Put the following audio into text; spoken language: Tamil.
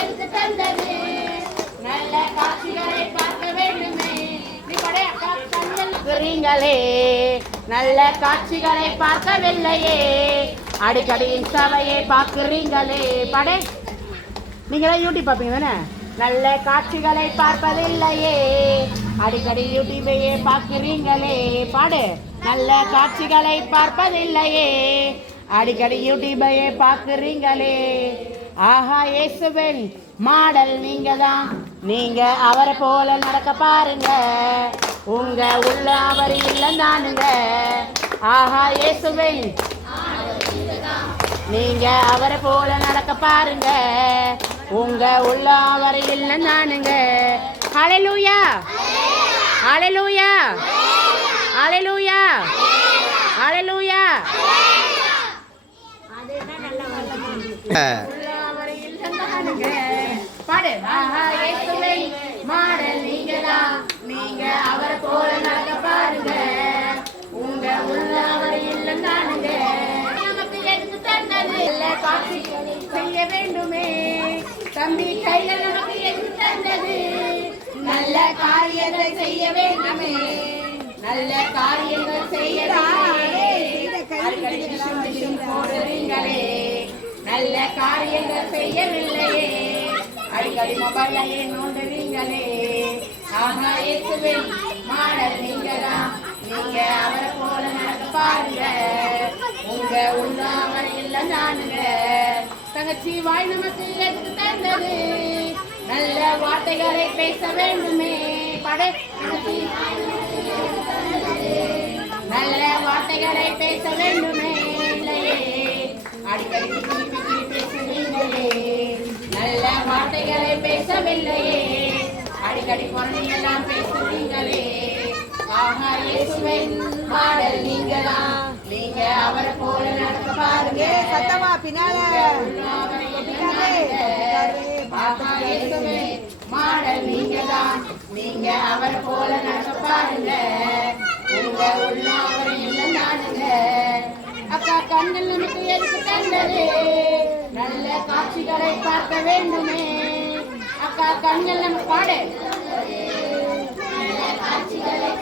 எடுத்து தந்தது நல்ல காட்சிகளை பார்க்க வேண்டுமே பார்க்கிறீங்களே நல்ல காட்சிகளை பார்க்கவில்லையே அடிக்கடி சபையை பார்க்கிறீங்களே படே நீங்களே யூடியூப் பார்ப்பீங்க தானே நல்ல காட்சிகளை பார்ப்பதில்லையே அடிக்கடி யூடியூபையே பார்க்கிறீங்களே பாடு நல்ல காட்சிகளை பார்ப்பதில்லையே அடிக்கடி யூடியூபையே பார்க்கிறீங்களே ஆஹா இயேசுவின் மாடல் நீங்க தான் நீங்க அவரை போல நடக்க பாருங்க உங்க உள்ள அவர் இல்லைந்தானுங்க ஆஹா இயேசுவின் நீங்க அவரை போல நடக்க பாருங்க உங்க உள்ள அவர் இல்லைந்தானுங்க ஹல்லேலூயா ஹல்லேலூயா ஹல்லேலூயா ஹல்லேலூயா பாடு ஆஹா இயேசுவின் மாடல் நீங்கதான் நீங்க அவரை போல நடக்க பாருங்க உங்க உள்ள அவர் இல்லைந்தானுங்க நமக்கு எடுத்து தந்தது நல்ல காட்சி செய்ய வேண்டுமே தம்பி கையில நமக்கு எடுத்து தந்தது நல்ல காரியத்தை செய்ய வேண்டுமே நல்ல காரியங்கள் போடுறீங்களே நல்ல காரியங்கள் செய்யவில்லையே அடிக்கடி மொபைலையே நோண்டுறீங்களே ஆஹா இயேசுவின் மாடல் நீங்கதான் நீங்க அவரை போல நடக்க பாருங்க உங்க உள்ள அவர் இல்லை நானுங்க தங்கச்சி வாய் நமக்கு எடுத்து தந்தது நல்ல வார்த்தைகளை பேச வேண்டுமே படை நல்ல வார்த்தைகளை பேச வேண்டுமே இல்லையே அடிக்கடி பேசுவீங்களே நல்ல வார்த்தைகளை பேசவில்லையே அடிக்கடி குழந்தையெல்லாம் பேசுவீங்களே ஆஹா இயேசுவின் மாடல் நீங்கதான் நீங்க அவரை போல நடக்க பாருங்க சத்தமா பின்னால ஆஹா இயேசுவின் மாடல் நீங்கதான் நீங்க அவரை போல நடக்க பாருங்க உங்க உள்ள அவர் இல்லை நானுங்க அக்கா கண்கள் நமக்கு எதுக்கு தந்தது நல்ல காட்சிகளை பார்க்க வேண்டுமே அக்கா கண்கள் நம்ம பாடு நல்ல காட்சிகளை